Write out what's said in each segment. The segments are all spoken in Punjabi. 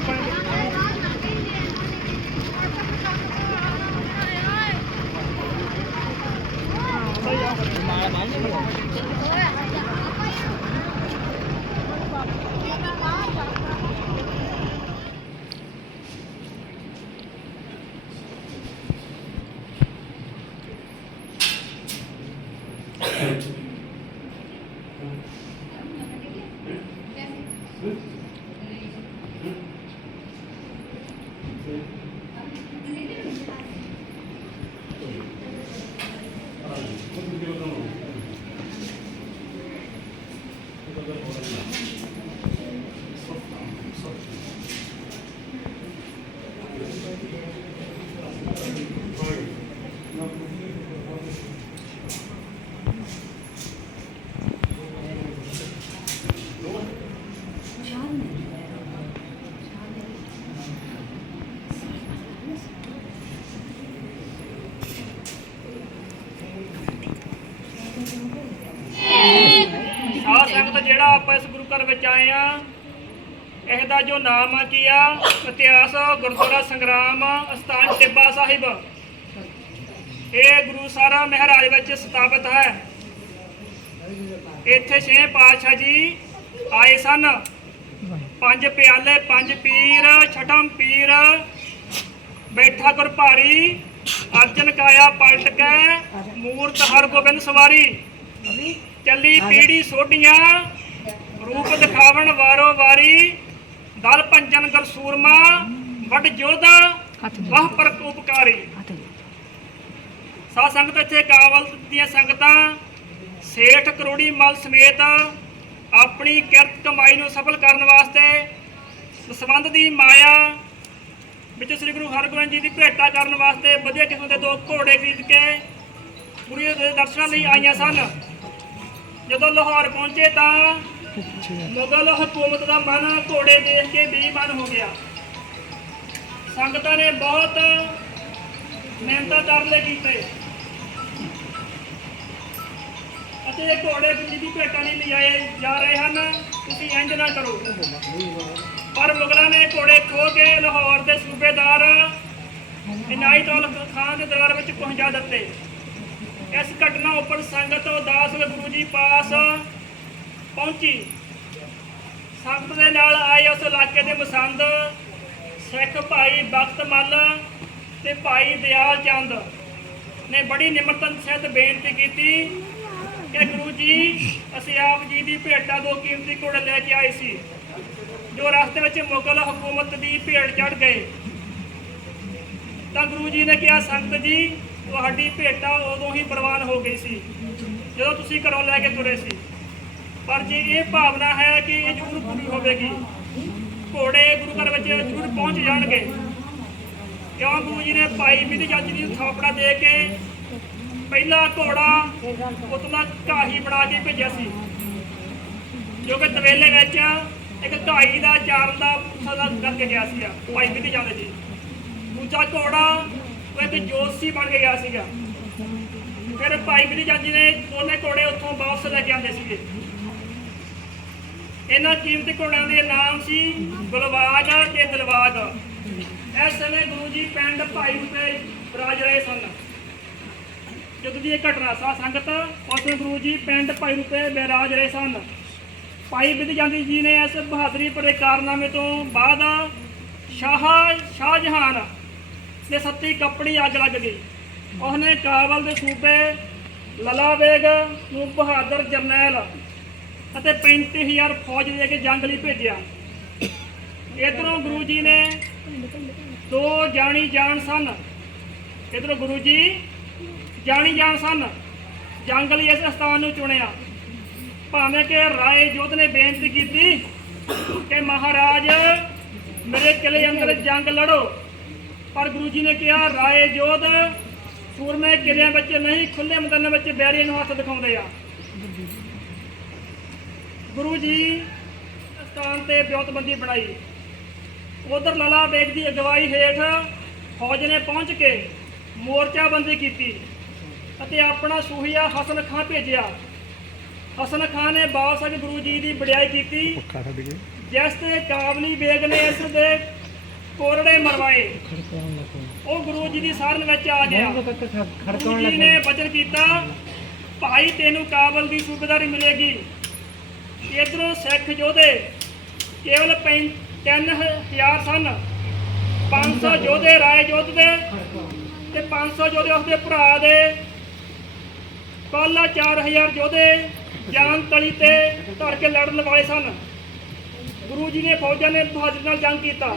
friend. ਵਿੱਚ ਆਏ ਆ। ਇਹਦਾ ਜੋ ਨਾਮ ਆ, ਕੀ ਆ? ਇਤਿਹਾਸ, ਗੁਰਦੁਆਰਾ ਸੰਗਰਾਮ, ਅਸਥਾਨ ਟਿੱਬਾ ਸਾਹਿਬ। ਇਹ ਗੁਰੂ ਸਾਰਾ ਮਹਾਰਾਜ ਵਿੱਚ ਸਥਾਪਿਤ ਹੈ। ਇੱਥੇ ਛੇ ਪਾਤਸ਼ਾਹ ਜੀ ਆਏ ਸਨ। ਪੰਜ ਪਿਆਲੇ, ਪੰਜ ਪੀਰ ਛਟਮ ਪੀਰ, ਬੈਠਾ ਗੁਰ ਭਾਰੀ ਅਰਜਨ ਕਾਇਆ ਪਲਟ ਕੇ ਮੂਰਤ ਹਰਗੋਬਿੰਦ ਸਵਾਰੀ। ਚੱਲੀ ਪੀੜੀ ਸੋਢੀਆਂ ਰੂਪ ਦਿਖਾਵਣ ਵਾਰੋ ਵਾਰੀ ਦਲ ਪੰਜਨ ਗਰ ਸੂਰਮਾ ਵੱਡ ਜੋਧਾ ਵਾਹ ਪਰ ਉਪਕਾਰੀ। ਸਾ ਸੰਗਤ ਇੱਥੇ ਕਾਵਲ ਦੀਆਂ ਸੰਗਤਾਂ ਸੇਠ ਕਰੋੜੀ ਮਲ ਸਮੇਤ ਆਪਣੀ ਕਿਰਤ ਕਮਾਈ ਨੂੰ ਸਫਲ ਕਰਨ ਵਾਸਤੇ ਸੰਬੰਧ ਦੀ ਮਾਇਆ ਵਿੱਚ ਸ੍ਰੀ ਗੁਰੂ ਹਰਗੋਬਿੰਦ ਜੀ ਦੀ ਭੇਟਾ ਕਰਨ ਵਾਸਤੇ ਵਧੀਆ ਕਿਸਮ ਦੇ ਦੋ ਘੋੜੇ ਖਰੀਦ ਕੇ ਗੁਰੂ ਦੇ ਦਰਸ਼ਨਾਂ ਲਈ ਆਈਆਂ ਸਨ। ਜਦੋਂ ਲਾਹੌਰ ਪਹੁੰਚੇ ਤਾਂ ਮੁਗਲ ਹਕੂਮਤ ਦਾ ਮਨ ਘੋੜੇ ਦੇਖ ਕੇ ਬੇਈਮਾਨ ਹੋ ਗਿਆ। ਸੰਗਤਾਂ ਨੇ ਬਹੁਤ ਮਿਹਨਤਾਂ ਤਰਲੇ ਕੀਤੇ। ਅਤੇ ਇਹ ਘੋੜੇ ਗੁਰੂ ਜੀ ਦੀ ਨਹੀਂ ਲਿਜਾਏ ਜਾ ਰਹੇ ਹਨ। ਤੁਸੀਂ ਇੰਜ ਨਾ ਕਰੋ। ਪਰ ਮੁਗਲਾਂ ਨੇ ਘੋੜੇ ਖੋ ਕੇ ਲਾਹੌਰ ਦੇ ਸੂਬੇਦਾਰ ਇਨਾਇਤ ਉਲ ਖਾਨ ਦੇ ਦਰਬਾਰ ਵਿੱਚ ਪਹੁੰਚਾ ਦਿੱਤੇ। ਇਸ ਘਟਨਾ ਉੱਪਰ ਸੰਗਤ ਉਦਾਸ ਗੁਰੂ ਜੀ ਪਾਸ ਪਹੁੰਚੀ। ਸੰਗਤ ਦੇ ਨਾਲ ਆਏ ਉਸ ਇਲਾਕੇ ਦੇ ਮਸੰਦ ਸਿੱਖ ਭਾਈ ਬਖਤ ਮੱਲ ਤੇ ਭਾਈ ਦਿਆਲ ਚੰਦ ਨੇ ਬੜੀ ਨਿਮਰਤਨ ਸਹਿਤ ਬੇਨਤੀ ਕੀਤੀ ਕਿ ਗੁਰੂ ਜੀ, ਅਸੀਂ ਆਪ ਜੀ ਦੀ ਭੇਟਾ ਦੋ ਕੀਮਤੀ ਘੋੜੇ ਲੈ ਕੇ ਆਏ ਸੀ, ਜੋ ਰਸਤੇ ਵਿੱਚ ਮੁਗਲ ਹਕੂਮਤ ਦੀ ਭੇਟ ਚੜ ਗਏ। ਤਾਂ ਗੁਰੂ ਜੀ ਨੇ ਕਿਹਾ ਸੰਗਤ ਜੀ, ਤੁਹਾਡੀ ਭੇਟਾ ਉਦੋਂ ਹੀ ਪ੍ਰਵਾਨ ਹੋ ਗਈ ਸੀ, ਜਦੋਂ ਤੁਸੀਂ ਘਰੋਂ ਲੈ ਕੇ ਤੁਰੇ ਸੀ। ਪਰ ਜੇ ਇਹ ਭਾਵਨਾ ਹੈ ਕਿ ਇਹ ਜ਼ਰੂਰ ਪੂਰੀ ਹੋਵੇਗੀ, ਘੋੜੇ ਗੁਰੂ ਘਰ ਵਿੱਚ ਜ਼ਰੂਰ ਪਹੁੰਚ ਜਾਣਗੇ। ਕਿਉਂ ਗੁਰੂ ਜੀ ਨੇ ਭਾਈ ਮਿੱਧ ਜੱਜ ਦੀ ਥਾਪੜਾ ਦੇ ਕੇ ਪਹਿਲਾ ਘੋੜਾ ਉਤਲਾ ਘਾਹੀ ਬਣਾ ਕੇ ਭੇਜਿਆ ਸੀ। ਜੋ ਕਿ ਤਵੇਲੇ ਵਿੱਚ ਇੱਕ ਘਾਈ ਦਾ ਚਾਰਨ ਦਾ ਸਦਾ ਕਰਕੇ ਗਿਆ ਸੀ ਭਾਈ ਮਿੱਧ ਜੱਜ ਜੀ। ਦੂਜਾ ਘੋੜਾ ਉਹ ਇੱਕ ਜੋਤਸੀ ਬਣ ਕੇ ਗਿਆ ਸੀਗਾ। ਫਿਰ ਭਾਈ ਮਿੱਧ ਜੱਜ ਜੀ ਨੇ ਦੋਨੇ ਘੋੜੇ ਉੱਥੋਂ ਵਾਪਸ ਲੈ ਕੇ ਆਂਦੇ ਸੀਗੇ। ਇਹਨਾਂ ਕੀਮਤੀ ਘੋੜਿਆਂ ਦੇ ਨਾਮ ਸੀ ਗੁਲਵਾਗ ਤੇ ਦਿਲਵਾਗ ਇਸ ਸਮੇਂ ਗੁਰੂ ਜੀ ਪਿੰਡ ਭਾਈ ਉਤੇ ਰਾਜ ਰਹੇ ਸਨ। ਜਦੋਂ ਦੀ ਇਹ ਘਟਨਾ ਸਾ ਸੰਗਤ ਉਸ ਵੇਲੇ ਗੁਰੂ ਜੀ ਪਿੰਡ ਭਾਈ ਰੂਪੇ ਬਿਰਾਜ ਰਹੇ ਸਨ। ਭਾਈ ਬਿਧ ਜਾਂਦੀ ਜੀ ਨੇ ਇਸ ਬਹਾਦਰੀ ਭਰੇ ਕਾਰਨਾਮੇ ਤੋਂ ਬਾਅਦ ਸ਼ਾਹ ਸ਼ਾਹਜਹਾਨ ਦੇ ਸੱਤੀ ਕੱਪੜੀ ਅੱਗ ਲੱਗ ਗਈ। ਉਹਨੇ ਕਾਬਲ ਦੇ ਸੂਬੇ ਲਲਾਵੇਗ ਨੂੰ ਬਹਾਦਰ ਜਰਨੈਲ ਅਤੇ 35000 ਫੌਜ ਦੇ ਕੇ ਜੰਗ ਲਈ ਭੇਜਿਆ। ਇਧਰੋਂ ਗੁਰੂ ਜੀ ਨੇ ਦੋ ਜਾਣੀ ਜਾਣ ਸਨ। ਇਧਰੋਂ ਗੁਰੂ ਜੀ ਜਾਣੀ ਜਾਣ ਸਨ। ਜੰਗ ਲਈ ਇਸ ਸਥਾਨ ਨੂੰ ਚੁਣਿਆ। ਭਾਵੇਂ ਕਿ ਰਾਏ ਜੋਧ ਨੇ ਬੇਨਤੀ ਕੀਤੀ ਕਿ ਮਹਾਰਾਜ, ਮੇਰੇ ਕਿਲੇ ਅੰਦਰ ਜੰਗ ਲੜੋ। ਪਰ ਗੁਰੂ ਜੀ ਨੇ ਕਿਹਾ, ਰਾਏ ਜੋਧ ਸੂਰਮੇ ਕਿਲਿਆਂ ਵਿੱਚ ਨਹੀਂ ਖੁੱਲੇ ਮੈਦਾਨਾਂ ਵਿੱਚ ਬੈਰੀਆਂ ਨੂੰ ਹੱਥ ਦਿਖਾਉਂਦੇ ਆ। ਗੁਰੂ ਜੀ ਸਥਾਨ ਤੇ ਬਿਉਤਬੰਦੀ ਬਣਾਈ। ਉਧਰ ਲਲਾ ਬੇਗ ਦੀ ਅਗਵਾਈ ਹੇਠ ਫੌਜ ਨੇ ਪਹੁੰਚ ਕੇ ਮੋਰਚਾਬੰਦੀ ਕੀਤੀ ਅਤੇ ਆਪਣਾ ਸੂਹੀਆ ਹਸਨ ਖਾਂ ਭੇਜਿਆ। ਹਸਨ ਖਾਂ ਨੇ ਬਾਦਸ਼ਾਹ ਗੁਰੂ ਜੀ ਦੀ ਵਡਿਆਈ ਕੀਤੀ। ਜਿਸ ਤੇ ਕਾਬਲੀ ਬੇਗ ਨੇ ਇਸ ਦੇ ਕੋਰੜੇ ਮਰਵਾਏ। ਉਹ ਗੁਰੂ ਜੀ ਦੀ ਸਾਰਨ ਵਿੱਚ ਆ ਗਿਆ। ਗੁਰੂ ਜੀ ਨੇ ਬਚਨ ਕੀਤਾ ਭਾਈ ਤੈਨੂੰ ਕਾਬਲ ਦੀ ਸੂਬੇਦਾਰੀ ਮਿਲੇਗੀ। ਇਧਰੋਂ ਸਿੱਖ ਯੋਧੇ ਕੇਵਲ 3000 ਸਨ। 500 ਯੋਧੇ ਰਾਏ ਯੋਧ ਦੇ ਤੇ 500 ਯੋਧੇ ਉਸਦੇ ਭਰਾ ਦੇ। ਕੱਲ 4000 ਯੋਧੇ ਜਾਨ ਤਲੀ ਤੇ ਧਰ ਕੇ ਲੜਨ ਵਾਲੇ ਸਨ। ਗੁਰੂ ਜੀ ਨੇ ਫੌਜਾਂ ਨੇ ਬਹਾਦਰ ਨਾਲ ਜੰਗ ਕੀਤਾ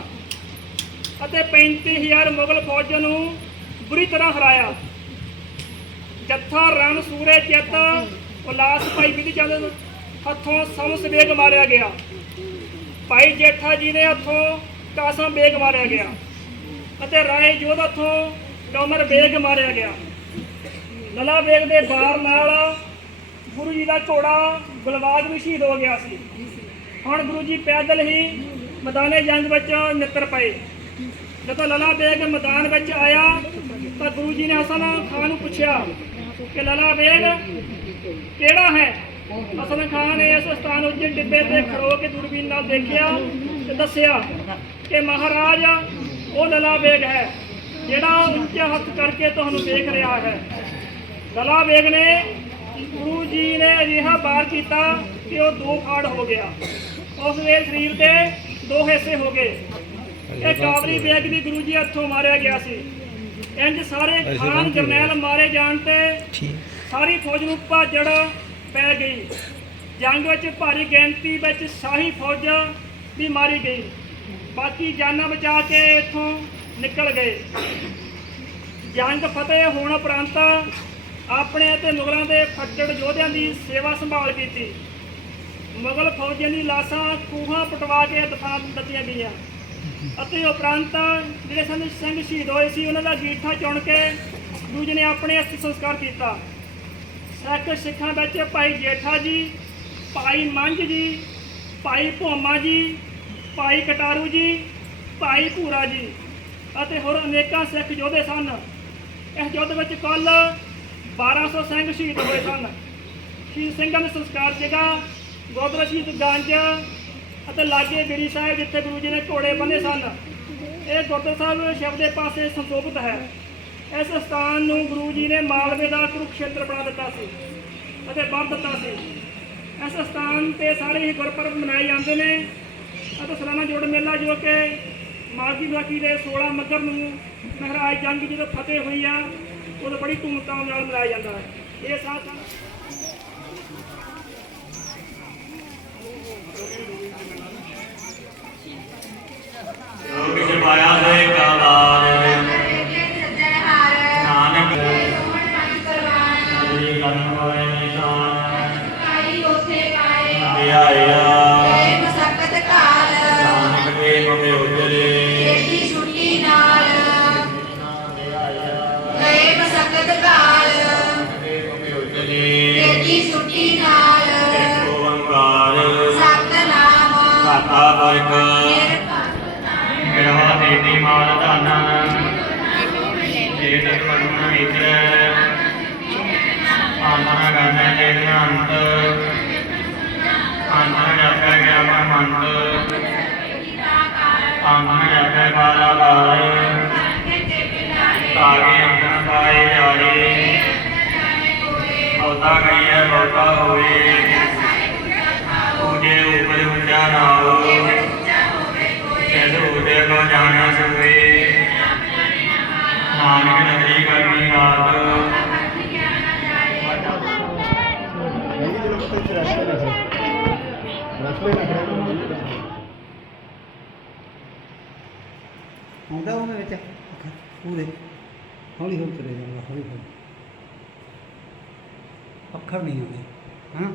ਅਤੇ 35000 ਮੁਗਲ ਫੌਜਾਂ ਨੂੰ ਬੁਰੀ ਤਰ੍ਹਾਂ ਹਰਾਇਆ। ਜੱਥਾ, ਰਣ, ਸੂਰੇ, ਚੇਤਾ, ਉਲਾਸ, ਭਾਈ ਵਿਧੀ ਚੰਦ ਹੱਥੋਂ ਸਮਸ ਬੇਗ ਮਾਰਿਆ ਗਿਆ। ਭਾਈ ਜੇਠਾ ਜੀ ਦੇ ਹੱਥੋਂ ਕਾਸਮ ਬੇਗ ਮਾਰਿਆ ਗਿਆ ਅਤੇ ਰਾਏ ਜੋਧ ਹੱਥੋਂ ਡੋਮਰ ਬੇਗ ਮਾਰਿਆ ਗਿਆ। ਲਲਾ ਬੇਗ ਦੇ ਬਾਰ ਨਾਲ ਗੁਰੂ ਜੀ ਦਾ ਘੋੜਾ ਗੁਲਵਾਦ ਵੀ ਸ਼ਹੀਦ ਹੋ ਗਿਆ ਸੀ। ਹੁਣ ਗੁਰੂ ਜੀ ਪੈਦਲ ਹੀ ਮੈਦਾਨੇ ਜੰਗ ਵਿੱਚ ਨਿੱਤਰ ਪਏ। ਜਦੋਂ ਲਲਾ ਬੇਗ ਮੈਦਾਨ ਵਿੱਚ ਆਇਆ ਤਾਂ ਗੁਰੂ ਜੀ ਨੇ ਹਸਨ ਖਾਨ ਨੂੰ ਪੁੱਛਿਆ ਕਿ ਲਲਾ ਬੇਗ, ਕਿਹੜਾ ਹੈ? ਹਸਨ ਖਾਨ ਨੇ ਇਸ ਸਥਾਨ ਉੱਤੇ ਡਿੱਬੇ ਤੇ ਖੜੋ ਕੇ ਦੂਰਬੀਨ ਨਾਲ ਦੇਖਿਆ ਤੇ ਦੱਸਿਆ ਕਿ ਮਹਾਰਾਜ ਉਹ ਲਲਾ ਬੇਗ ਹੈ ਜਿਹੜਾ ਉੱਚਾ ਹੱਥ ਕਰਕੇ ਤੁਹਾਨੂੰ ਦੇਖ ਰਿਹਾ ਹੈ। ਲਲਾ ਬੇਗ ਨੇ ਗੁਰੂ ਜੀ ਨੇ ਅਜਿਹਾ ਬਾਰ ਕੀਤਾ ਕਿ ਉਹ ਦੋ ਫਾੜ ਹੋ ਗਿਆ। ਉਸ ਦੇ ਸਰੀਰ ਦੇ ਦੋ ਹਿੱਸੇ ਹੋ ਗਏ। ਇਹ ਕਾਬਰੀ ਬੇਗ ਵੀ ਗੁਰੂ ਜੀ ਹੱਥੋਂ ਮਾਰਿਆ ਗਿਆ ਸੀ। ਇੰਜ ਸਾਰੇ ਖਾਨ ਜਰਨੈਲ ਮਾਰੇ ਜਾਣ ਤੇ ਸਾਰੀ ਫੌਜ ਨੂੰ ਭਾਜੜ ਪੈ ਗਈ। ਜੰਗ ਵਿੱਚ ਭਾਰੀ ਗਿਣਤੀ ਵਿੱਚ ਸ਼ਾਹੀ ਫੌਜ ਵੀ ਮਾਰੀ ਗਈ। ਬਾਕੀ ਜਾਨਾਂ ਬਚਾ ਕੇ ਇੱਥੋਂ ਨਿਕਲ ਗਏ। ਜੰਗ ਫਤਿਹ ਹੋਣ ਉਪਰੰਤ ਆਪਣੇ ਅਤੇ ਮੁਗਲਾਂ ਦੇ ਫੱਟੜ ਯੋਧਿਆਂ ਦੀ ਸੇਵਾ ਸੰਭਾਲ ਕੀਤੀ। ਮੁਗਲ ਫੌਜਾਂ ਦੀ ਲਾਸ਼ਾਂ ਖੂਹਾਂ ਪਟਵਾ ਕੇ ਦਫਾ ਦਿੱਤੀਆਂ ਗਈਆਂ। ਅਤੇ ਉਪਰੰਤ ਜਿਹੜੇ ਸਨ ਸਿੰਘ ਸ਼ਹੀਦ ਹੋਏ ਸੀ, ਉਹਨਾਂ ਦਾ ਗੀਠਾ ਚੁਣ ਕੇ ਦੂਜੇ ਨੇ ਆਪਣੇ ਅਸਥੀ ਸੰਸਕਾਰ ਕੀਤਾ। ਸਿੱਖ ਸਿੱਖਾਂ ਵਿੱਚ ਭਾਈ ਜੇਠਾ ਜੀ, ਭਾਈ ਮੰਝ ਜੀ, ਭਾਈ ਭੋਮਾ ਜੀ, ਭਾਈ ਕਟਾਰੂ ਜੀ, ਭਾਈ ਭੂਰਾ ਜੀ ਅਤੇ ਹੋਰ ਅਨੇਕਾਂ ਸਿੱਖ ਯੋਧੇ ਸਨ। ਇਸ ਯੁੱਧ ਵਿੱਚ ਕੁੱਲ 1200 ਸਿੰਘ ਸ਼ਹੀਦ ਹੋਏ ਸਨ। ਸ਼ਹੀਦ ਸਿੰਘਾਂ ਦੇ ਸੰਸਕਾਰ ਜਗ੍ਹਾ ਗੋਦਰਾ ਸ਼ਹੀਦ ਗੰਜ ਅਤੇ ਲਾਗੇ ਬੇਰੀ ਸਾਹਿਬ ਜਿੱਥੇ ਗੁਰੂ ਜੀ ਨੇ ਘੋੜੇ ਬੰਨੇ ਸਨ। ਇਹ ਗੁਰਦੁਆਰਾ ਸਾਹਿਬ ਸ਼ਬਦ ਦੇ ਪਾਸੇ ਸੰਸੋਭਿਤ ਹੈ। ਇਸ ਸਥਾਨ ਨੂੰ ਗੁਰੂ ਜੀ ਨੇ ਮਾਲਵੇ ਦਾ ਕੁਰੂਕਸ਼ੇਤਰ ਬਣਾ ਦਿੱਤਾ ਸੀ ਅਤੇ ਬੰਦ ਦਿੱਤਾ ਸੀ। ਇਸ ਸਥਾਨ ਤੇ ਸਾਰੇ ਹੀ ਗੁਰਪੁਰਬ ਮਨਾਏ ਜਾਂਦੇ ਨੇ ਅਤੇ ਸਲਾਨਾ ਜੋੜ ਮੇਲਾ ਜੋ ਕਿ ਮਾਘੀ ਬਾਕੀ ਦੇ 16 ਮੱਘਰ ਨੂੰ ਮਹਾਰਾਜ ਜੰਗ ਜਦੋਂ ਫਤਿਹ ਹੋਈ ਆ, ਉਦੋਂ ਬੜੀ ਧੂਮਧਾਮ ਨਾਲ ਮਨਾਇਆ ਜਾਂਦਾ ਹੈ। ਇਹ ਸਾਥ ਜੋ ਕਿਛ ਪਾਇਆ ਸਾਤਾ ਵਰਕ ਕਿਰਵਾ ਮਾਲ ਧਨ। ਜੇ ਤਤ ਮਨ ਮਿੱਤਰ ਆਨੰਦ ਕਰਨੇ ਅੰਤ ਆਨੰਦ ਜਾਪੈ ਗਿਆ ਮਹੰਤ ਆਨੰਦ ਜਾਪੈ ਬਾਲਾ ਬਾਲੇ। ਤਾਗੇ ਅੰਤਨ ਪਾਏ ਜਾੜੇ ਬਹੁਤਾ ਕਹੀਏ ਬਹੁਤਾ ਹੋਏ ਉਹਦੇ ਉੱਪਰ ਉੱਚਾ ਨਾ ਹੋ ਕੋ ਜਾਣਾ ਸੁਵੇ ਨਾਨਕ ਨਗਰੀ ਕਰਨੀ ਰਾਤ ਆਉਂਦਾ ਉਹਦੇ ਵਿੱਚ। ਪੂਰੇ ਹੌਲੀ ਹੌਲੀ ਤੁਰੇ ਜਾਂਦਾ ਹੌਲੀ ਹੌਲੀ ਅੱਖਰ ਨਹੀਂ ਆਉਂਦੇ। ਹਾਂ?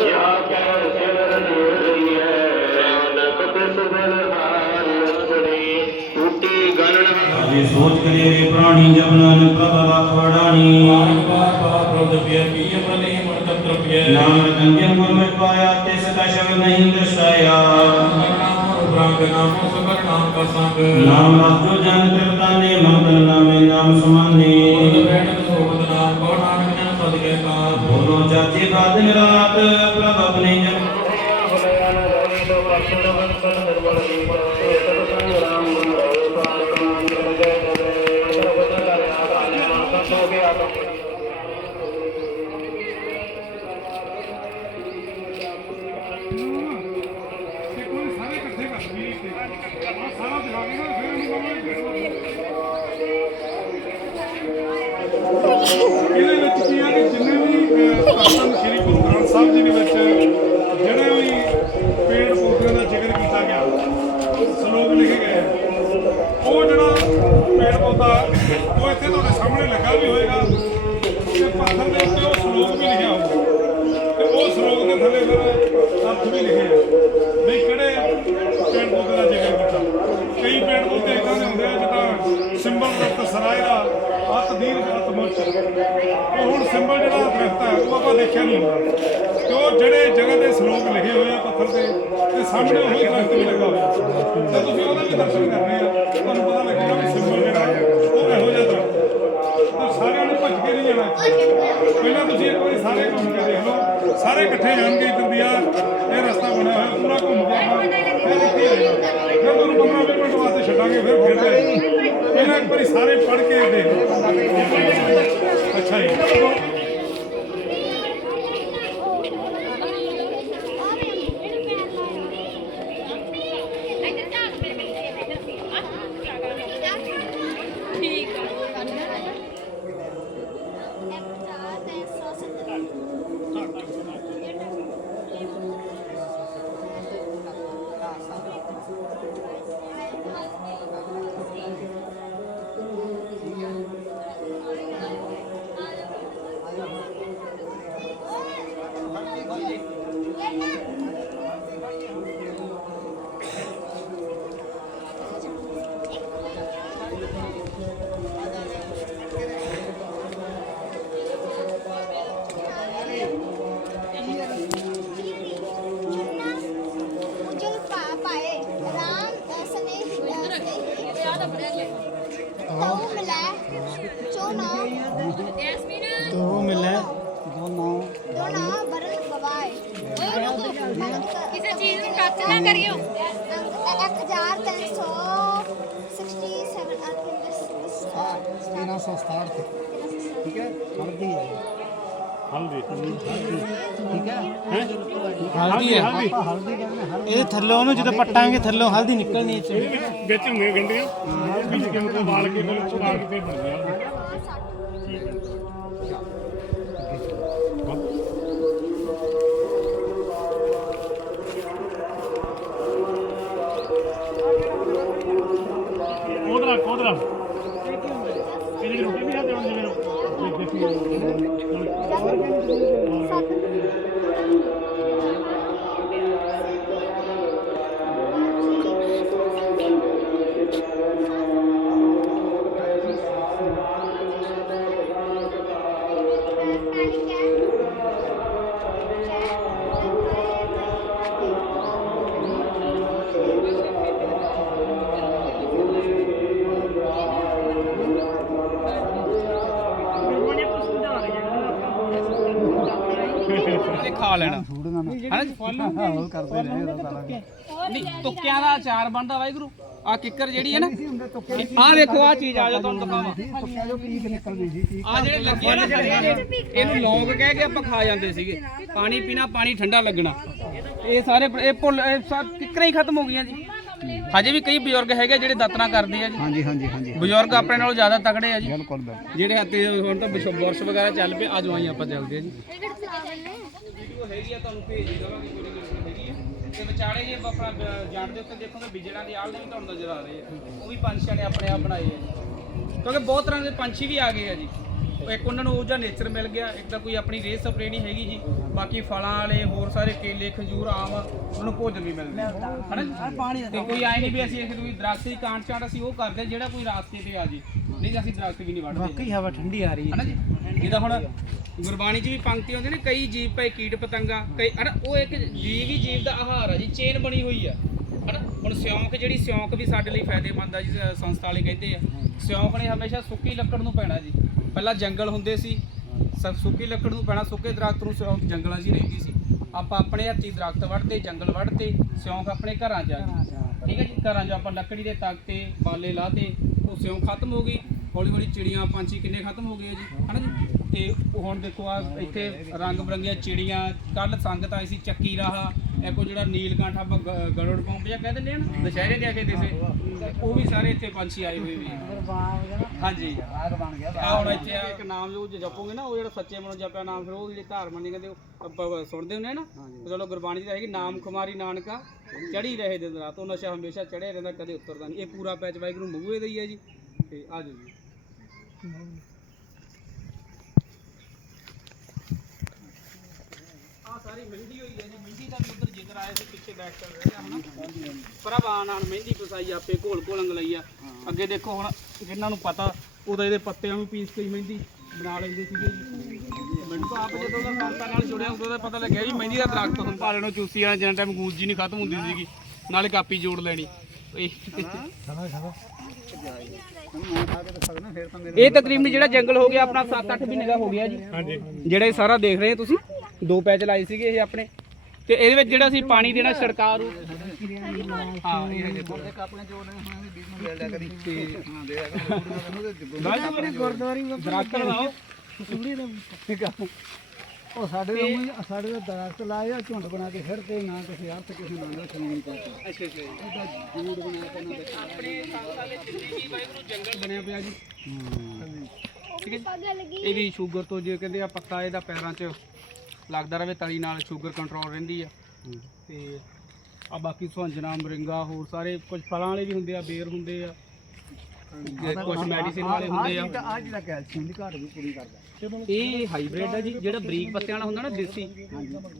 ਜਾ ਕੈ ਸਿਰ ਨੂਰੀਐ ਨਾਨਕ ਤਿਸ ਬਲਹਾਰ ਲਸੜੀ ਟੂਟੀ ਗਣਨ ਜੇ ਸੋਚ ਕਰੇ ਵੇ ਪ੍ਰਾਣੀ ਜਬ ਨਾਨਕ ਨਾਮ ਰਤੰਗਿ ਗੁਰ ਪਾਇਆ ਤਿਸ ਕਾ ਸ਼ਬਦ ਨਹੀਂ ਦਰਸਾਇਆ। ਨਾਮ ਰਤੋ ਜਨ ਤ੍ਰਿਪਤਾਨੇ ਮੰਗਲ ਨਾਮੇ ਨਾਮ ਸਮਾਨੇ। ਬੋਲੋ ਚਾਚੇ ਬਾਦ ਰਾਤ ਪ੍ਰਭ ਆਪਣੇ ਜਨ ਇਹਦੇ ਉਹ ਸ਼ਲੋਕ ਦੇ ਥੱਲੇ ਫਿਰ ਅਰਥ ਵੀ ਲਿਖੇ ਆ ਵੀ ਕਿਹੜੇ ਪੇੜ ਪੌਦੇ ਦਾ ਜ਼ਿਕਰ ਕੀਤਾ? ਕਈ ਪਿੰਡ ਪੌਦੇ ਇਦਾਂ ਦੇ ਹੁੰਦੇ ਆ, ਜਿੱਦਾਂ ਸਿੰਬਲ ਦਰਖਤ ਸਰਾਏ ਦਾ ਹੱਥ ਦੀਰ ਹੱਥ ਮੁੱਛ ਉਹ ਹੁਣ ਸਿੰਬਲ ਜਿਹੜਾ ਦਰਖਤ ਹੈ, ਉਹ ਆਪਾਂ ਦੇਖਿਆ ਨਹੀਂ ਹੁੰਦਾ। ਤੇ ਉਹ ਜਿਹੜੇ ਜਗ੍ਹਾ ਦੇ ਸ਼ਲੋਕ ਲਿਖੇ ਹੋਏ ਆ ਪੱਥਰ ਤੇ ਤੇ ਸਾਹਮਣੇ ਉਹ ਹੀ ਦਰਖਤ ਵੀ ਲੱਗਾ ਹੋਇਆ। ਤਾਂ ਤੁਸੀਂ ਉਹਦਾ ਵੀ ਦਰਸ਼ਨ ਕਰਨੇ ਆ, ਤੁਹਾਨੂੰ ਪਤਾ ਲੱਗੇਗਾ ਵੀ ਸਿੰਬਲ ਜਿਹੜਾ ਉਹ ਇਹੋ ਜਿਹਾ ਦਰਖਤ ਹੈ। ਤਾਂ ਸਾਰਿਆਂ ਨੂੰ ਭੱਜ ਕੇ ਨਹੀਂ ਜਾਣਾ ਪਹਿਲਾਂ ਤੁਸੀਂ ਇੱਕ ਵਾਰੀ ਸਾਰੇ ਘੁੰਮ ਕੇ ਦੇਖ ਲਓ ਸਾਰੇ ਇਕੱਠੇ ਜਾਣਗੇ ਇੱਧਰ ਦੀ ਆ, ਇਹ ਰਸਤਾ ਬਣਿਆ ਹੋਇਆ, ਪੂਰਾ ਘੁੰਮ ਕੇ ਆਪਾਂ ਫਿਰ ਇੱਥੇ ਆਏਗਾ ਫਿਰ ਤੁਹਾਨੂੰ 15 ਵੀਹ ਮਿੰਟ ਵਾਸਤੇ ਛੱਡਾਂਗੇ, ਫਿਰ ਫਿਰ ਜਾਏਗਾ ਪਹਿਲਾਂ ਇੱਕ ਵਾਰੀ ਸਾਰੇ ਪੜ੍ਹ ਕੇ ਦੇਖ। ਅੱਛਾ ਜੀ। 1967 ਹਲਦੀ ਹਲਦੀ। ਹਲਦੀ ਹਲਦੀ। ਹਲਦੀ ਹਲਦੀ। ਥੱਲੋਂ ਜਦੋਂ ਪੱਟਾਂਗੇ ਥੱਲੋਂ ਹਲਦੀ ਨਿਕਲਣੀ ਹੈ ਹਾਂ ਉਹ ਕਰਦੇ ਰਹੇ ਉਹਦਾ ਸਾਰਾ ਕੁਛ। ਨਹੀਂ ਤੁੱਕਿਆਂ ਦਾ ਅਚਾਰ ਬਣਦਾ ਵਾਹਿਗੁਰੂ। ਆ ਕਿੱਕਰ ਜਿਹੜੀ ਹੈ ਨਾ ਸੀ ਹੁੰਦੇ ਤੁੱਕੇ ਆ ਚੀਜ਼ ਆ ਜਾ ਤੁਹਾਨੂੰ ਦਿਖਾਵਾਂ। ਸੀ ਤੁੱਕਿਆਂ ਜੋ ਪੀਕ ਨਿਕਲਦੀ ਸੀ ਪੀਕ ਆ ਜਿਹੜੇ ਲੱਗੇ ਨਾ ਹਰੇ ਇਹਨੂੰ ਲੌਂਗ ਕਹਿ ਕੇ ਆਪਾਂ ਖਾ ਜਾਂਦੇ ਸੀਗੇ। ਪਾਣੀ ਪੀਣਾ ਪਾਣੀ ਠੰਡਾ ਲੱਗਣਾ। ਇਹ ਸਾਰੇ ਇਹ ਭੁੱਲ ਇਹ ਸਭ ਕਿੱਕਰਾਂ ਹੀ ਖਤਮ ਹੋ ਗਈਆਂ ਜੀ। ਹਜੇ ਵੀ ਕਈ ਬਜ਼ੁਰਗ ਹੈਗੇ ਜਿਹੜੇ ਦਾਤਨਾ ਕਰਦੇ ਆ ਜੀ। ਹਾਂਜੀ ਹਾਂਜੀ ਹਾਂਜੀ। ਬਜ਼ੁਰਗ ਆਪਣੇ ਨਾਲੋਂ ਜ਼ਿਆਦਾ ਤਕੜੇ ਆ ਜੀ। ਬਿਲਕੁਲ ਬਿਲਕੁਲ। ਜਿਹੜੇ ਹੱਥੇ ਹੁਣ ਤਾਂ ਬਿਸ਼- ਬੁਰਸ਼ ਵਗੈਰਾ ਚੱਲ ਪਏ ਆ ਜਵਾਈ ਆਪਾਂ ਚੱਲਦੇ ਆ ਜੀ। ਉਹ ਹੈਗੀ ਆ ਤੁਹਾਨੂੰ ਭੇਜ ਹੀ ਦੇਵਾਂਗੇ ਕੋਈ ਨਹੀਂ ਹੈਗੀ ਆ। ਤੇ ਵਿਚਾਲੇ ਜੇ ਆਪਣਾ ਜਾਣ ਦੇ ਉੱਤੇ ਦੇਖੋਗੇ ਬਿਜਲਾਂ ਦੀ ਆਲ ਵੀ ਤੁਹਾਨੂੰ ਨਜ਼ਰ ਆ ਰਹੇ ਆ। ਉਹ ਵੀ ਪੰਛੀਆਂ ਨੇ ਆਪਣੇ ਆਪ ਬਣਾਏ ਆ ਜੀ। ਕਿਉਂਕਿ ਬਹੁਤ ਤਰ੍ਹਾਂ ਦੇ ਪੰਛੀ ਵੀ ਆ ਗਏ ਆ ਜੀ। ਇੱਕ ਉਹਨਾਂ ਨੂੰ ਉਹ ਨੇਚਰ ਮਿਲ ਗਿਆ ਇੱਕ ਤਾਂ ਕੋਈ ਆਪਣੀ ਰੇਸ ਸਪਰੇ ਨਹੀਂ ਹੈਗੀ ਜੀ। ਬਾਕੀ ਫਲਾਂ ਵਾਲੇ ਹੋਰ ਸਾਰੇ ਕੇਲੇ ਖਜੂਰ ਆਮ ਉਹਨਾਂ ਨੂੰ ਭੋਜਨ ਵੀ ਮਿਲਦਾ ਹਨਾ? ਤੇ ਕੋਈ ਆਏ ਨਹੀਂ ਵੀ ਅਸੀਂ ਇੱਕ ਕੋਈ ਦਰਖਤ ਦੀ ਕਾਂਟ ਚਾਂਟ ਅਸੀਂ ਉਹ ਕਰਦੇ ਜਿਹੜਾ ਕੋਈ ਰਾਸਤੇ ਤੇ ਆ ਜੀ। ਨਹੀਂ ਤਾਂ ਅਸੀਂ ਦਰਖਤ ਵੀ ਨਹੀਂ ਵੱਢਦੇ। ਵਾਕਈ ਹਵਾ ਠੰਡੀ ਆ ਰਹੀ ਹਨਾ ਜੀ? ਜਿੱਦਾਂ ਹੁਣ ਗੁਰਬਾਣੀ 'ਚ ਵੀ ਪੰਕਤੀ ਆਉਂਦੀ ਨੇ ਕਈ ਜੀਵ ਪਏ ਕੀਟ ਪਤੰਗਾ ਕਈ ਹਨਾ ਉਹ ਇੱਕ ਜੀਵ ਹੀ ਜੀਵ ਦਾ ਆਹਾਰ ਆ ਜੀ ਚੇਨ ਬਣੀ ਹੋਈ ਆ। ਹਨਾ? ਹੁਣ ਸਿਉਂਕ ਜਿਹੜੀ ਸਿਉਂਕ ਵੀ ਸਾਡੇ ਲਈ ਫਾਇਦੇਮੰਦ ਆ ਜੀ ਸੰਸਥਾ ਵਾਲੇ ਕਹਿੰਦੇ ਆ। ਸਿਉਂਕ ਨੇ ਹਮੇਸ਼ਾ ਸੁੱਕੀ ਲੱਕੜ ਨੂੰ ਪੈਣਾ ਜੀ। ਪਹਿਲਾਂ ਜੰਗਲ ਹੁੰਦੇ ਸੀ ਸ- ਸੁੱਕੀ ਲੱਕੜ ਨੂੰ ਪੈਣਾ ਸੁੱਕੇ ਦਰਖਤ ਨੂੰ ਸਿਉਂਕ ਜੰਗਲਾਂ 'ਚ ਹੀ ਰਹਿੰਦੀ ਸੀ। ਆਪਾਂ ਆਪਣੇ ਹੱਥੀਂ ਦਰਖਤ ਵੱਢਦੇ ਜੰਗਲ ਵੱਢਦੇ ਸਿਉਂਕ ਆਪਣੇ ਘਰਾਂ 'ਚ ਆ ਗਈ ਠੀਕ ਹੈ ਜੀ? ਘਰਾਂ 'ਚ ਆਪਾਂ ਲੱਕੜੀ ਦੇ ਤਖਤੇ ਬਾਲੇ ਲਾਤੇ ਉਹ ਸਿਉਂਕ ਖਤਮ ਹੋ ਗਈ। ਹੌਲੀ ਹੌਲੀ ਚਿੜੀਆਂ ਪੰਛੀ ਕਿੰਨੇ ਖਤਮ ਹੋ ਗਏ ਜੀ ਹਨਾ ਜੀ? ਤੇ ਹੁਣ ਦੇਖੋ ਆ ਇੱਥੇ ਰੰਗ ਬਰੰਗੀਆਂ ਚਿੜੀਆਂ ਕੱਲ ਸੰਗਤ ਆਈ ਸੀ ਚੱਕੀ ਰਾਹਾ ਇੱਕ ਉਹ ਜਿਹੜਾ ਨੀਲਕੰਠ ਆਪਾਂ ਗ- ਗਰੁੜ ਪੰਪ ਜਾਂ ਕਹਿੰਦੇ ਨੇ ਨਾ ਦੁਸ਼ਹਿਰੇ ਦੇ ਆ ਕੇ ਦਿਸੇ ਉਹ ਵੀ ਸਾਰੇ ਇੱਥੇ ਪੰਛੀ ਆਏ ਹੋਏ ਵੀ। ਹਾਂਜੀ। ਆਗ ਬਣ ਗਿਆ ਆ। ਹੁਣ ਇੱਥੇ ਇੱਕ ਨਾਮ ਜੋ ਜਪੋਗੇ ਨਾ ਉਹ ਜਿਹੜਾ ਸੱਚੇ ਮਨੋਂ ਜਪਿਆ ਨਾਮ ਫਿਰ ਉਹ ਜਿਹੜੇ ਧਾਰ ਮੰਨੀ ਕਹਿੰਦੇ ਸੁਣਦੇ ਹੁੰਦੇ ਨਾ। ਚਲੋ ਗੁਰਬਾਣੀ ਦੀ ਹੈਗੀ ਨਾਮ ਕੁਮਾਰੀ ਨਾਨਕਾ ਚੜੀ ਰਹੇ ਦਿਨ ਰਾਤ। ਉਹ ਨਸ਼ਾ ਹਮੇਸ਼ਾ ਚੜਿਆ ਰਹਿੰਦਾ ਕਦੇ ਉਤਰਦਾ ਨਹੀਂ। ਇਹ ਪੂਰਾ ਪੈਚ ਵਾਹਿਗੁਰੂ ਮਗੂਏ ਦਾ ਹੀ ਹੈ ਜੀ। ਤੇ ਆ ਜਾਓ ਜੀ। ਆ ਸਾਰੀ ਮਹਿੰਦੀ ਹੋਈ ਹੈ ਜੀ। ਮਹਿੰਦੀ ਦਾ ਵੀ ਉਧਰ ਜ਼ਿਕਰ ਆਇਆ ਸੀ ਪਿੱਛੇ ਬੈਕ ਕਰ ਰਿਹਾ ਹਨਾ? ਪ੍ਰਭਾਨ ਨਾਲ ਮਹਿੰਦੀ ਪਸਾਈ ਆਪੇ ਘੋਲ ਘੋਲੰਗ ਲਈ ਆ। ਅੱਗੇ ਦੇਖੋ ਹੁਣ ਜਿਨ੍ਹਾਂ ਨੂੰ ਪਤਾ ਉਦੋਂ ਇਹਦੇ ਪੱਤਿਆਂ ਨੂੰ ਪੀਸ ਕੇ ਹੀ ਮਹਿੰਦੀ ਬਣਾ ਲੈਂਦੇ ਸੀਗੇ ਜੀ। ਮੈਨੂੰ ਤਾਂ ਆਪ ਜਦੋਂ ਦਾ ਸੰਤਾਂ ਨਾਲ ਜੁੜਿਆ ਉਦੋਂ ਦਾ ਪਤਾ ਲੱਗਿਆ ਵੀ ਮਹਿੰਦੀ ਦਾ ਦਰਖਤ ਸੰਭਾਲਣ ਨੂੰ ਚੂਸੀ ਵਾਲਾ ਜਿੰਨਾ ਟਾਈਮ ਗੂੰਜ ਜੀ ਨਹੀਂ ਖਤਮ ਹੁੰਦੀ ਸੀਗੀ ਨਾਲੇ ਕਾਪੀ ਜੋੜ ਲੈਣੀ। ਇਹ ਖਾਣਾ ਖਾਣਾ। ਤਕਰੀਬਨ ਜਿਹੜਾ ਜੰਗਲ ਹੋ ਗਿਆ ਆਪਣਾ 7-8 ਮਹੀਨੇ ਦਾ ਹੋ ਗਿਆ ਜੀ। ਹਾਂਜੀ। ਜਿਹੜਾ ਇਹ ਸਾਰਾ ਦੇਖ ਰਹੇ ਹੋ ਤੁਸੀਂ ਦੋ ਪੈਚ ਲਾਏ ਸੀਗੇ ਇਹ ਆਪਣੇ। ਤੇ ਇਹਦੇ ਵਿੱਚ ਜਿਹੜਾ ਅਸੀਂ ਪਾਣੀ ਦੇਣਾ ਛੜਕਾ ਰੂ ਹਾਂ ਇਹ ਦੇਖੋ। ਆਪਣੇ ਜੋੜ ਰਹੇ ਹਾਂ ਵੀ ਨੂੰ ਲੈ ਲਿਆ ਕਰੀ ਤੇ ਹਾਂ ਦੇ ਆ ਆਪਣੇ ਗੁਰਦੁਆਰੀ ਦਰਖਤ ਲਗਾਓ ਉਹ ਸਾਡੇ ਊਂ- ਸਾਡੇ ਦਾ ਦਰਖਤ ਲਾਏ ਆ ਝੁੰਡ ਬਣਾ ਕੇ ਫਿਰਦੇ ਨਾ ਕਿਸੇ ਅਰਥ ਕਿਸੇ ਨਾਲ ਦਾ ਸੁਣੀ ਚਾਹਤਾ ਅੱਛਾ ਅੱਛਾ ਆਪਣੇ ਸਾਲੇ ਜਿੰਨੇ ਵੀ ਵਾਹਿਗੁਰੂ ਜੰਗਲ ਬਣਿਆ ਪਿਆ ਜੀ। ਠੀਕ ਹੈ ਪੱਗ ਲੱਗੀ ਇਹ ਵੀ ਸ਼ੂਗਰ ਤੋਂ ਜੇ ਕਹਿੰਦੇ ਆ ਪੱਤਾ ਇਹਦਾ ਪੈਰਾਂ 'ਚ ਲੱਗਦਾ ਰਵੇ ਤਲੀ ਨਾਲ ਸ਼ੂਗਰ ਕੰਟਰੋਲ ਰਹਿੰਦੀ ਆ। ਤੇ ਆ ਬਾਕੀ ਸੁਹੰਜਣਾ ਮਰਿੰਗਾ ਹੋਰ ਸਾਰੇ ਕੁਝ ਫਲਾਂ ਵਾਲੇ ਵੀ ਹੁੰਦੇ ਆ ਬੇਰ ਹੁੰਦੇ ਆ। ਕੁਝ ਮੈਡੀਸਿਨ ਵਾਲੇ ਹੁੰਦੇ ਆ। ਆ ਜਿਹੜਾ ਕੈਲਸ਼ੀਅਮ ਦੀ ਘਾਟ ਵੀ ਪੂਰੀ ਕਰਦਾ। ਇਹ ਹਾਈਬ੍ਰਿਡ ਆ ਜੀ ਜਿਹੜਾ ਬਰੀਕ ਪੱਤਿਆਂ ਵਾਲਾ ਹੁੰਦਾ ਨਾ ਦੇਸੀ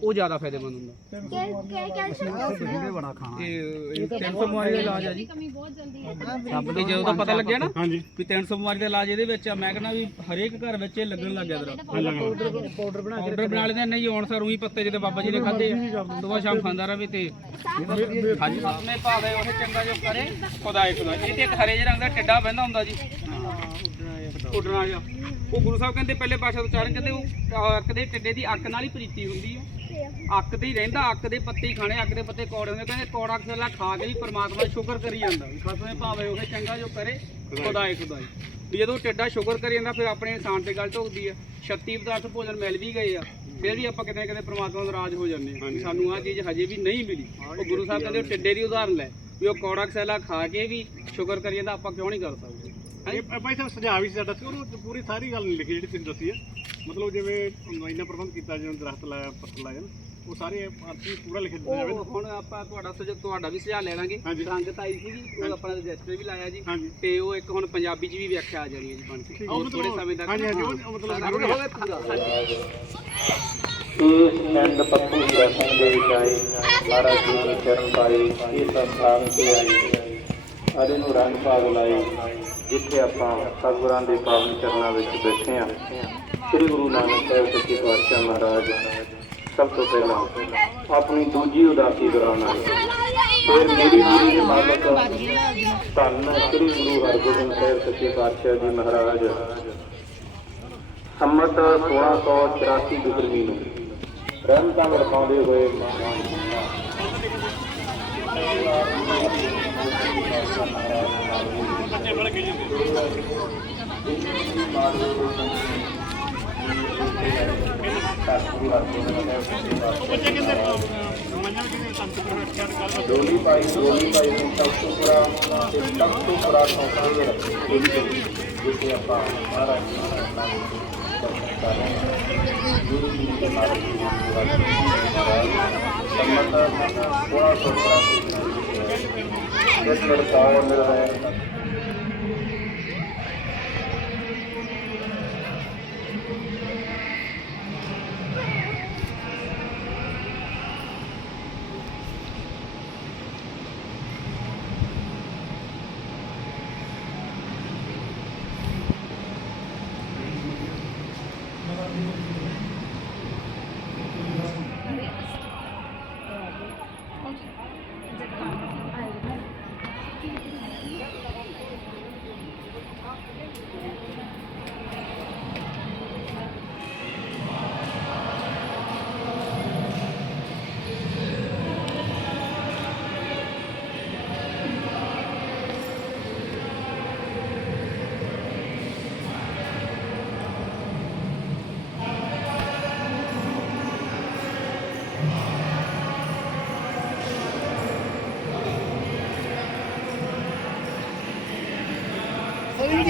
ਉਹ ਜ਼ਿਆਦਾ ਫਾਇਦੇਮੰਦ ਹੁੰਦਾ। ਕਿ ਕਿ ਕੈਲਸ਼ੀਅਮ ਬੜਾ ਖਾਣਾ। ਇਹ 300 ਬਿਮਾਰੀ ਦਾ ਇਲਾਜ ਆ ਜੀ। ਕਮੀ ਬਹੁਤ ਜਲਦੀ ਹੈ। ਤੇ ਜਦੋਂ ਦਾ ਪਤਾ ਲੱਗਿਆ ਨਾ ਵੀ 300 ਬਿਮਾਰੀ ਦਾ ਇਲਾਜ ਇਹਦੇ ਵਿੱਚ ਆ ਮੈਂ ਕਹਿੰਦਾ ਵੀ ਹਰੇਕ ਘਰ ਵਿੱਚ ਇਹ ਲੱਗਣ ਲੱਗ ਗਿਆ ਦਰਾ ਪਾਊਡਰ ਬਣਾ ਆਰਡਰ ਬਣਾ ਲੈਂਦੇ ਨਹੀਂ ਆਉਣ ਸਰ ਉਹੀ ਪੱਤੇ ਜਿਹਦੇ ਬਾਬਾ ਜੀ ਨੇ ਖਾਦੇ ਸਵੇਰ ਸ਼ਾਮ ਖਾਂਦਾ ਰਵੇ ਤੇ। ਹਾਂਜੀ ਮੈਂ ਭਾਵੇਂ ਉਹ ਚੰਗਾ ਜੋ ਕਰੇ ਖੁਦਾਏ ਖੁਦਾ। ਇਹ ਤੇ ਇੱਕ ਹਰੇ ਜਿਹੇ ਰੰਗ ਦਾ ਟਿੱਡਾ ਬਹਿੰਦਾ ਹੁੰਦਾ ਜੀ। ਉੱਡਣਾ ਜਿਹਾ। ਉਹ ਗੁਰੂ ਸਾਹਿਬ ਕਹਿੰਦੇ ਪਹਿਲੇ ਪਾਸ਼ਾ ਤੋਂ ਚਾਰਨ ਕਹਿੰਦੇ ਉਹ ਅੱਕ ਦੇ ਟਿੱਡੇ ਦੀ ਅੱਕ ਨਾਲ ਹੀ ਪ੍ਰੀਤੀ ਹੁੰਦੀ ਹੈ। ਅੱਕ ਤੇ ਹੀ ਰਹਿੰਦਾ, ਅੱਕ ਦੇ ਪੱਤੇ ਖਾਣੇ, ਅੱਕ ਦੇ ਪੱਤੇ ਕੌੜੇ ਹੁੰਦੇ। ਕਹਿੰਦੇ ਕੌੜਾ ਖੇਲਾ ਖਾ ਕੇ ਵੀ ਪਰਮਾਤਮਾ ਦਾ ਸ਼ੁਕਰ ਕਰੀ ਜਾਂਦਾ। ਖਸਮੇ ਭਾਵੇਂ ਉਹ ਚੰਗਾ ਜੋ ਕਰੇ ਖੁਦਾਏ ਖੁਦਾਈ। ਵੀ ਜਦੋਂ ਟਿੱਡਾ ਸ਼ੁਕਰ ਕਰੀ ਜਾਂਦਾ, ਫਿਰ ਆਪਣੇ ਇਨਸਾਨ ਤੇ ਗੱਲ ਢੋਕਦੀ ਆ 36 ਪਦਾਰਥ ਭੋਜਨ ਮਿਲ ਵੀ ਗਏ ਆ, ਫਿਰ ਵੀ ਆਪਾਂ ਕਿਤੇ ਨਾ ਕਿਤੇ ਪ੍ਰਮਾਤਮਾ ਦਾ ਰਾਜ ਹੋ ਜਾਂਦੇ ਆ ਸਾਨੂੰ ਆ ਚੀਜ਼ ਹਜੇ ਵੀ ਨਹੀਂ ਮਿਲੀ। ਉਹ ਗੁਰੂ ਸਾਹਿਬ ਕਹਿੰਦੇ ਟਿੱਡੇ ਦੀ ਉਦਾਹਰਨ ਲੈ। ਵੀ ਉਹ ਕੌੜਾ ਖੇਲਾ ਖਾ ਕੇ ਵੀ ਸ਼ੁਕਰ ਕਰੀ ਜਾਂਦਾ ਆਪਾਂ ਕਿਉਂ ਨਹੀਂ ਕਰ ਸਕਦੇ? ਇਹ ਭਾਈ ਸਾਹਿਬ ਸੁਝਾਅ ਵੀ ਸਾਡਾ ਸੀ ਉਹਨੂੰ ਪੂਰੀ ਸਾਰੀ ਗੱਲ ਨਹੀਂ ਲਿਖੀ ਜਿਹੜੀ ਤੁਸੀਂ ਦੱਸੀ ਹੈ। ਮਤਲਬ ਜਿਵੇਂ ਇੰਨਾ ਪ੍ਰਬੰਧ ਕੀਤਾ ਜਿਵੇਂ ਦਰਖਤ ਲਾਇਆ ਪੱਤਰ ਲਾਇਆ ਉਹ ਸਾਰੇ ਅਰਥ ਪੂਰਾ ਲਿਖ ਦਿੱਤਾ ਜਾਵੇ। ਹੁਣ ਆਪਾਂ ਤੁਹਾਡਾ ਸੁਝਾਅ ਤੁਹਾਡਾ ਵੀ ਸੁਝਾਅ ਲੈ ਲਾਂਗੇ। ਸੰਗਤ ਆਈ ਸੀਗੀ ਉਹ ਆਪਣਾ ਰਜਿਸਟਰ ਵੀ ਲਾਇਆ ਜੀ। ਤੇ ਉਹ ਇੱਕ ਹੁਣ ਪੰਜਾਬੀ 'ਚ ਵੀ ਵਿਆਖਿਆ ਆ ਜਾਣੀ ਹੈ ਜੀ ਬਣ ਕੇ। ਥੋੜੇ ਸਮੇਂ ਤੱਕ ਹਾਂਜੀ, ਹਾਂਜੀ, ਉਹ। ਮਤਲਬ ਜ਼ਰੂਰੀ। ਹੋਵੇ ਪੂਰਾ। ਇਸ ਪਿੰਡ ਪੱਪੂ ਦਰਸ਼ਨ ਦੇ ਵਿੱਚ ਆਏ। ਮਹਾਰਾਜ ਜੀ ਦੀ ਚਰਨ ਪਾਈ ਇਸ ਸਥਾਨ ਤੇ ਆਏ। ਅਰੇ ਨੂੰ ਰੰਗ ਭਾਗ ਲਾਏ। ਜਿੱਥੇ ਆਪਾਂ ਸਤਿਗੁਰਾਂ ਦੇ ਪਾਵਨ ਚਰਨਾਂ ਵਿੱਚ ਬੈਠੇ ਹਾਂ, ਸ੍ਰੀ ਗੁਰੂ ਨਾਨਕ ਸਾਹਿਬ ਸੱਚੇ ਪਾਤਸ਼ਾਹ ਮਹਾਰਾਜ, ਸਭ ਤੋਂ ਪਹਿਲਾਂ ਆਪਣੀ ਦੂਜੀ ਉਦਾਸੀ ਦੌਰਾਨ ਆਏ। ਫਿਰ ਮੇਰੀ ਜੀ ਦੇ ਮਾਲਕ ਧੰਨ ਸ੍ਰੀ ਗੁਰੂ ਹਰਗੋਬਿੰਦ ਸਾਹਿਬ ਸੱਚੇ ਪਾਤਸ਼ਾਹ ਜੀ ਮਹਾਰਾਜ। ਸੰਮਤ 1684 ਬਿਕਰਮੀ ਨੂੰ ਰਹਿਮਤਾਂ ਵਰਤਾਉਂਦੇ ਹੋਏ ਬੱਚੇ ਕਹਿੰਦੇ ਮੰਨਣ ਕਿ ਸੰਤ ਗੁਰੂ ਰੱਖਿਆ ਡੋਲੀ ਪਾਈ ਡੋਲੀ ਪਾਈ ਨੂੰ ਸਭ ਤੋਂ ਪੁਰਾ ਸਭ ਤੋਂ ਪੁਰਾ ਸੰਸਾਰ ਰੱਖੀ ਜਿੱਥੇ ਆਪਾਂ ਮਹਾਰਾਜ ਜੀ ਦਾ ਨਾਮ ਦਰਸ਼ਨ ਕਰ ਰਹੇ ਹਾਂ। ਗੁਰੂ ਜੀ ਦੇ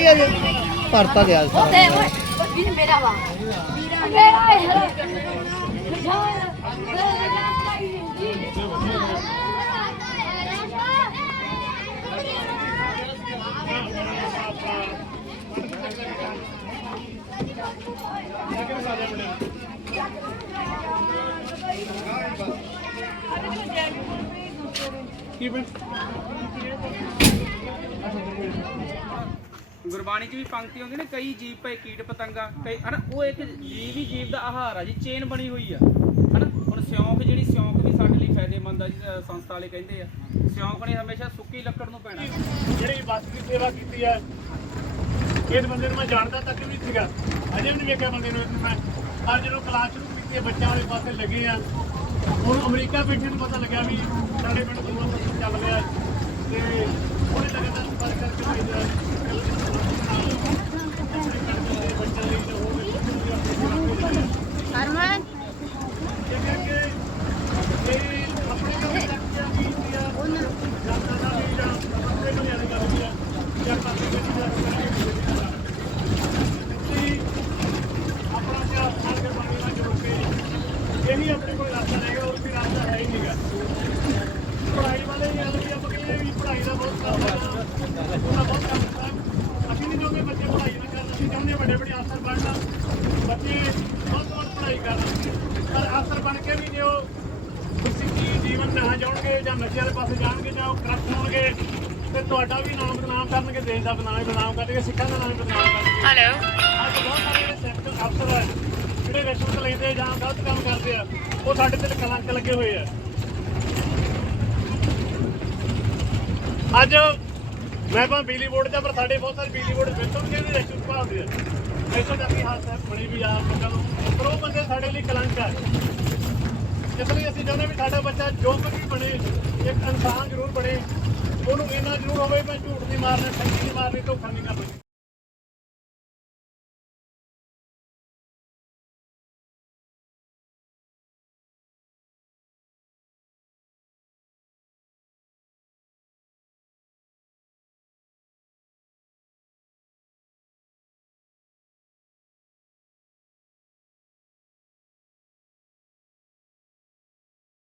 ਵੀ ਦਿਆ ਜੇ। ਭਰਤਾ ਦਿਆ ਉਹ ਦੇ ਓਏ ਉਹ ਵੀਰ ਮੇਰਾ ਵਾ। ਮੇਰਾ ਹੈ ਕੀ ਬਣ ਗੁਰਬਾਣੀ 'ਚ ਵੀ ਪੰਕਤੀ ਆਉਂਦੀ ਨੇ, ਕਈ ਜੀਵ ਪਏ ਕੀਟ ਪਤੰਗਾ, ਕਈ ਹਨਾ, ਉਹ ਇੱਕ ਜੀਵ ਹੀ ਜੀਵ ਦਾ ਆਹਾਰ ਆ ਜੀ, ਚੇਨ ਬਣੀ ਹੋਈ ਆ। ਹਨਾ, ਹੁਣ ਸਿਉਂਕ ਜਿਹੜੀ, ਸਿਉਂਕ ਵੀ ਸਾਡੇ ਲਈ ਫਾਇਦੇਮੰਦ ਆ ਜੀ ਸੰਸਥਾ ਵਾਲੇ ਕਹਿੰਦੇ ਆ। ਸਿਉਂਕ ਨੇ ਹਮੇਸ਼ਾ ਸੁੱਕੀ ਲੱਕੜ ਨੂੰ ਪੈਣਾ। ਜਿਹੜੀ ਬੱਸ ਦੀ ਸੇਵਾ ਕੀਤੀ ਹੈ ਇਸ ਬੰਦੇ ਨੂੰ ਮੈਂ ਜਾਣਦਾ ਤੱਕ ਵੀ ਸੀਗਾ। ਅਜੇ ਵੀ ਨਹੀਂ ਵੇਖਿਆ ਬੰਦੇ ਨੂੰ ਮੈਂ। ਅੱਜ ਜਦੋਂ ਕਲਾਸ ਸ਼ੁਰੂ ਕੀਤੀ ਹੈ ਬੱਚਿਆਂ ਵਾਲੇ ਪਾਸੇ ਲੱਗੇ ਆ। ਹੁਣ ਅਮਰੀਕਾ ਬੈਠੇ ਨੂੰ ਪਤਾ ਲੱਗਿਆ ਵੀ ਸਾਡੇ ਪਿੰਡ ਦੂਰੋਂ ਬੱਸ ਚੱਲ ਰਿਹਾ। ਤੇ ਉਹਨੇ ਲਗਾਤਾਰ ਸੰਪਰਕ ਕਰਕੇ ਭੇਜਿਆ ਬੱਚਿਆਂ ਲਈ ਜੋ ਹੋਵੇ ਹਰਮਨ ਜਿਵੇਂ ਕਿ ਇਹ ਆਪਣੇ ਕੋਲ ਰੱਖਿਆ ਵੀ ਇੰਡੀਆ ਜਾਂਦਾ ਦਾ ਵੀ ਜਾਂ ਆਪਣੇ ਕੋਲ ਵਾਲੀ ਗੱਲ ਵੀ ਆ ਜਾਂ ਪਾਸੇ ਦੇ ਜਿਹੜਾ ਤੁਸੀਂ ਆਪਣਾ ਇਤਿਹਾਸ ਨਾਲ ਕੇ ਪਾਣੀ ਨਾਲ ਜੋੜ ਕੇ ਇਹੀ ਆਪਣੇ ਕੋਲ ਰਸਤਾ ਰਹੇਗਾ ਹੋਰ ਕੋਈ ਰਸਤਾ ਹੈ ਹੀ ਨਹੀਂਗਾ ਪੜ੍ਹਾਈ ਵਾਲੇ ਇਹ ਗੱਲ ਵੀ ਆਪਾਂ ਕਹਿੰਦੇ ਵੀ ਪੜ੍ਹਾਈ ਦਾ ਬਹੁਤ ਕੰਮ ਹੈ ਉਹਦਾ ਬਹੁਤ ਕੰਮ ਹੈ ਅਸੀਂ ਨਹੀਂ ਚਾਹੁੰਦੇ ਬੱਚੇ ਪੜ੍ਹਾਈ ਨਾ ਕਰਨ ਅਸੀਂ ਚਾਹੁੰਦੇ ਵੱਡੇ ਵੱਡੇ ਅਫਸਰ ਬਣਨ ਬੱਚੇ ਬਹੁਤ ਬਹੁਤ ਪੜ੍ਹਾਈ ਕਰਨ ਪਰ ਅਫਸਰ ਬਣ ਕੇ ਵੀ ਜੇ ਉਹ ਤੁਸੀਂ ਜੀ- ਜੀਵਨ ਨਾ ਜਾਣਗੇ ਜਾਂ ਨਸ਼ੇ ਵਾਲੇ ਪਾਸੇ ਜਾਣਗੇ ਜਾਂ ਉਹ ਕਰਪਟ ਹੋਣਗੇ ਤੇ ਤੁਹਾਡਾ ਵੀ ਨਾਮ ਬਦਨਾਮ ਕਰਨਗੇ ਦੇਸ਼ ਦਾ ਬਦਨਾਮ ਬਦਨਾਮ ਕਰਨਗੇ ਸਿੱਖਾਂ ਦਾ ਨਾਮ ਵੀ ਬਦਨਾਮ ਕਰਨਗੇ ਹੈਲੋ ਅੱਜ ਬਹੁਤ ਸਾਰੇ ਜਿਹੜੇ ਸੈਕਟਰ ਅਫਸਰ ਹੈ ਜਿਹੜੇ ਰਿਸ਼ਵਤ ਲੈਂਦੇ ਜਾਂ ਗਲਤ ਕੰਮ ਕਰਦੇ ਆ ਉਹ ਸਾਡੇ ਲੱਗੇ ਹੋਏ ਆ। ਅੱਜ ਮੈਂ ਭਾਵੇਂ ਬਿਜਲੀ ਬੋਰਡ ਦਾ ਪਰ ਸਾਡੇ ਬਹੁਤ ਸਾਰੇ ਬਿਜਲੀ ਬੋਰਡ ਵਿੱਚ ਵੀ ਜਿਹੜੇ ਰਿਸ਼ਵਤ ਭਾਲਦੇ ਆ, ਇੱਥੋਂ ਤੱਕ ਹਾਲਤ ਹੈ, ਬਣੀ ਵੀ ਆ ਲੋਕਾਂ ਨੂੰ ਪਰ ਉਹ ਬੰਦੇ ਸਾਡੇ ਲਈ ਕਲੰਕ ਹੈ ਇਸ ਲਈ ਅਸੀਂ ਚਾਹੁੰਦੇ ਵੀ ਸਾਡਾ ਬੱਚਾ ਜੋ ਕੁਝ ਵੀ ਬਣੇ, ਇੱਕ ਇਨਸਾਨ ਜ਼ਰੂਰ ਬਣੇ, ਉਹਨੂੰ ਇੰਨਾ ਜ਼ਰੂਰ ਹੋਵੇ ਮੈਂ ਝੂਠ ਨਹੀਂ ਮਾਰਨਾ ਸੱਚੀ ਨਹੀਂ ਮਾਰਨੀ, ਧੋਖਾ ਨਹੀਂ ਕਰਨਾ।